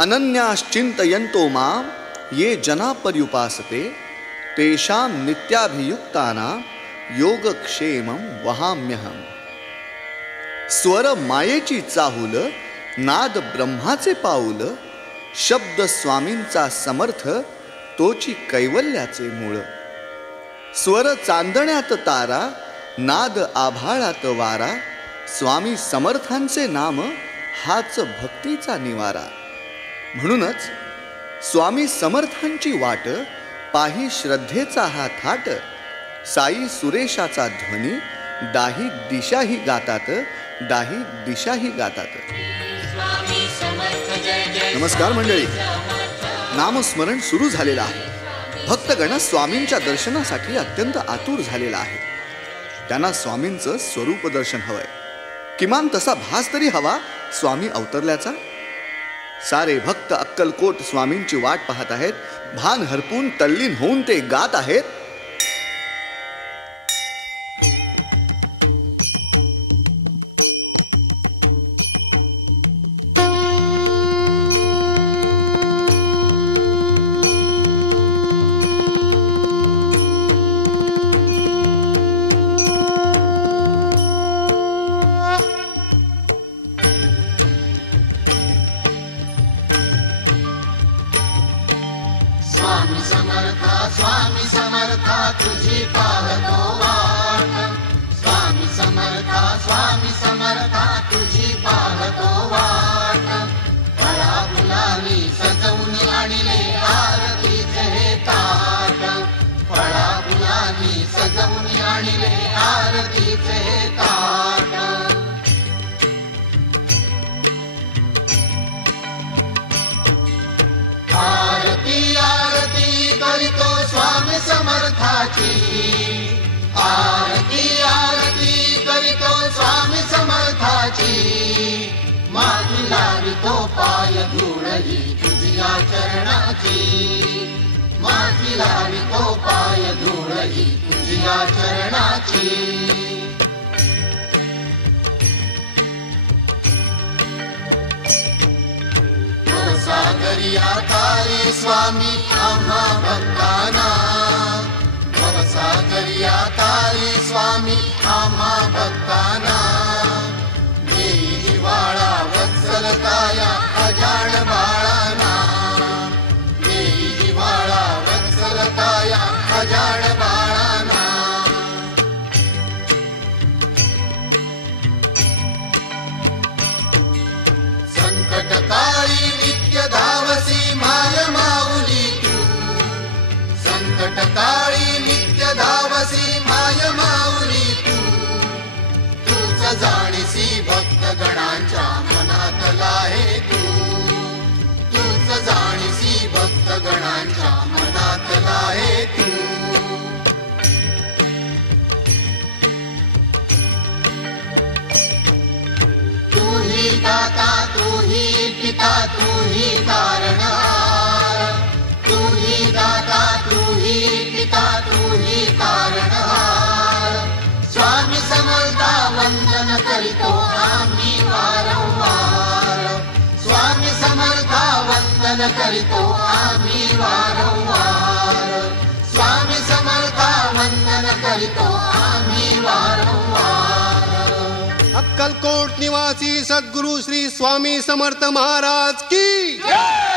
अनन्याश्चिंतयन्तो मां ये जना पर्युपासते तेषां नित्याभियुक्तानां योगक्षेमं वहाम्यहम्. स्वर मायेची चाहुल, नाद ब्रह्माचे पाऊल, शब्द स्वामींचा समर्थ, तोची कैवल्याचे मूळ. स्वर चांदण्यात तारा, नाद आभाळात वारा, स्वामी समर्थांचे नाम हाच भक्तीचा निवारा. म्हणूनच स्वामी समर्थांची वाट, पाही श्रद्धेचा हा थाट. साई सुरेशाचा ध्वनी, दाही दिशाही गातात, दाही दिशाही गातात. नमस्कार मंडळी, नामस्मरण सुरू झालेलं आहे. भक्तगण स्वामींच्या दर्शनासाठी अत्यंत आतुर झालेला आहे. त्यांना स्वामींचं स्वरूप दर्शन हवंय. किमान तसा भास तरी हवा स्वामी अवतरल्याचा. सारे भक्त अक्कलकोट स्वामींची वाट पाहत आहेत. भान हरपून तल्लीन होऊन ते गात आहेत. स्वामी समर्था तुझी पाहतो वाट. स्वामी समर्था तुझी पाहतो वाट. फळा फुलांनी सजवून आणले आरतीचे हे ताट. फळा फुलांनी सजवून आणले आरतीचे हे ताट. आरती आरती करीतो स्वामी समर्थाची. आरती आरती करीतो स्वामी समर्थाची. माती लावितो पाय धूळही तुझ्या चरणाची. माती लावितो पाय धूळही तुझ्या चरणाची. सागरिया तारी स्वामी आम्हा भक्ताना. भवसागरिया तारी स्वामी आम्हा भक्ताना. देई जिव्हाळा वत्सलताया अजाण बाळाना. देई जिव्हाळा वत्सलताया अजाण बाळाना. संकट काळी नित्य धावसी माय माऊली तू. संकट काळी नित्य धावसी माय माऊली तू. तूच जाणीसी भक्त गणांच्या मनातला हे तू. तूच जाणीसी भक्त गणांच्या मनातला हे तू. तूही दाता तूही पिता तूही तारणहार. तूही दाता तूही पिता तूही तारणहार. स्वामी समर्था वंदन करीतो आम्ही वारंवार. स्वामी समर्था वंदन करीतो आम्ही वारंवार. स्वामी समर्था वंदन करीतो आम्ही वारंवार. अक्कलकोट निवासी सद्गुरु श्री स्वामी समर्थ महाराज की जय.